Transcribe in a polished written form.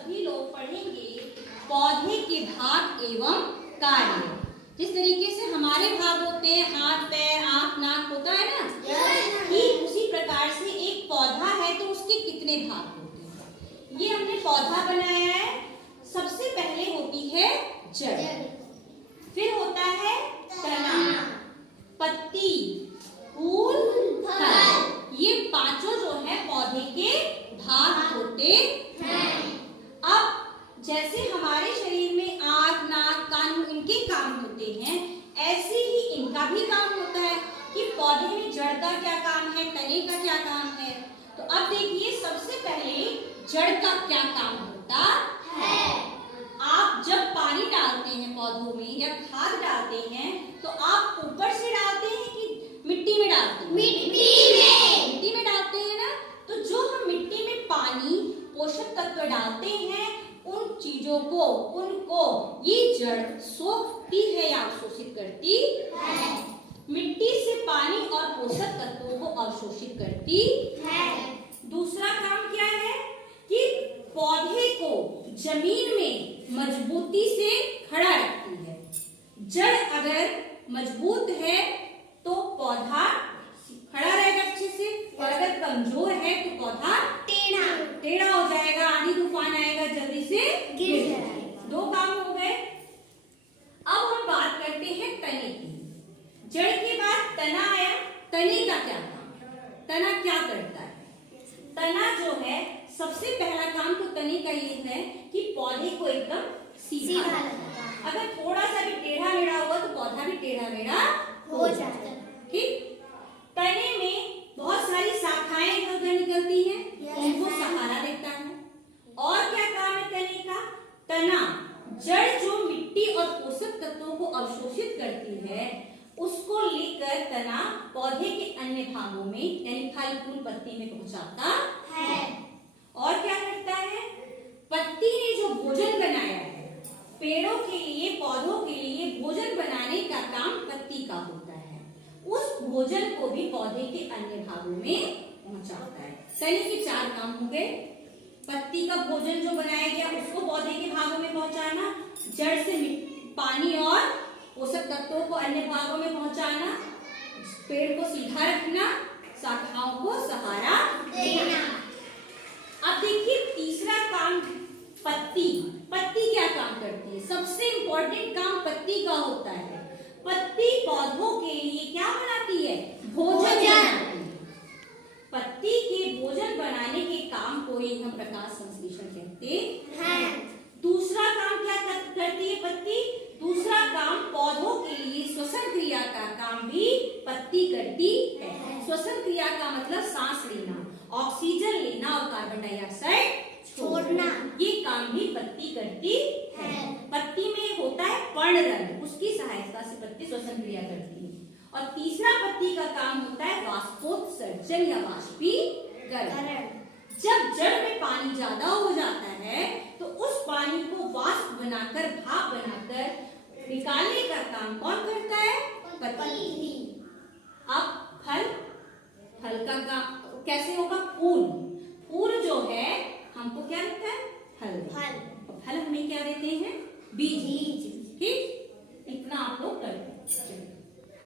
सभी लोग पढ़ेंगे पौधे के भाग एवं कार्य। जिस तरीके से हमारे भाग होते हैं, हाथ पैर आंख नाक होता है ना, ठीक उसी प्रकार से एक पौधा है तो उसके कितने भाग होते हैं। ये हमने पौधा बनाया है। सबसे पहले होती है जड़, फिर होता है तना, पत्ती, फूल, फल। ये पांचों जो है पौधे के भाग होते हैं। अब जैसे हमारे शरीर में आंख नाक कान इनके काम होते हैं, ऐसे ही इनका भी काम होता है कि पौधे में जड़ का क्या काम है, तने का क्या काम है। तो अब देखिए सबसे पहले जड़ का क्या काम होता है। आप जब पानी डालते हैं पौधों में या खाद डालते हैं तो आप ऊपर से डालते हैं कि मिट्टी में डालते हैं? मिट्टी में डालते हैं ना। तो जो हम मिट्टी में पानी पोषक तत्व डालते हैं उन चीजों को, उनको ये जड़ सोखती है या अवशोषित करती है। मिट्टी से पानी और पोषक तत्वों को अवशोषित करती है। दूसरा काम क्या है कि पौधे को जमीन में मजबूती से खड़ा रखती है। जड़ अगर मजबूत है तो पौधा खड़ा रहेगा अच्छे से, और अगर कमजोर है तो पौधा टेढ़ा हो जाएगा, आंधी तूफान आएगा जल्दी से गिर जाएगा। दो काम हो गए। अब हम बात करते हैं तने की। जड़ के बाद तना आया। तने का क्या काम? तना क्या करता है? तना जो है सबसे पहला काम तो तने का ये है कि पौधे को एकदम सीधा रखता। अगर थोड़ा सा भी टेढ़ा मेढ़ा हुआ तो पौधा भी टेढ़ा मेढ़ा हो जाता है। ठीक। तने में बहुत सारी शाखाएं इधर उधर निकलती हैं, उनको सहारा देता है। और क्या काम है तने का? तना जड़ जो मिट्टी और पोषक तत्वों को अवशोषित करती है उसको लेकर तना पौधे के अन्य भागों में यानी फल फूल पत्ती में पहुंचाता है। और क्या करता है? पत्ती ने जो भोजन बनाया है पेड़ों के लिए, पौधों के लिए भोजन बनाने का काम पत्ती का होता है। उस भोजन को भी पौधे के अन्य भागों में पहुंचाता है। तने के चार काम हो गए। पत्ती का भोजन जो बनाया गया उसको पौधे के भागों में पहुंचाना, जड़ से पानी और पोषक तत्वों को अन्य भागों में पहुंचाना, पेड़ को सीधा रखना, शाखाओं को सहारा देना। अब देखिए तीसरा काम पत्ती। पत्ती क्या काम करती है? सबसे इंपॉर्टेंट काम पत्ती का होता है। पत्ती पौधों के लिए क्या बनाती है? भोजन बनाती है। पत्ती के भोजन बनाने के काम को ही हम प्रकाश संश्लेषण कहते हैं। दूसरा काम क्या करती है पत्ती? दूसरा काम पौधों के लिए श्वसन क्रिया का काम भी पत्ती करती है। श्वसन क्रिया का मतलब सांस लेना, ऑक्सीजन लेना और कार्बन डाइऑक्साइड छोड़ना, ये काम भी पत्ती करती है। पत्ती में होता है पर्णरंध्र, उसकी सहायता से पत्ती श्वसन क्रिया करती है। और तीसरा पत्ती का काम होता है वाष्पोत्सर्जन या वाष्पीकरण। जब जड़ में पानी ज्यादा हो जाता है तो उस पानी को वाष्प बनाकर, भाप बनाकर निकालने का काम कौन करता है? पत्ती। अब फल का काम कैसे होगा?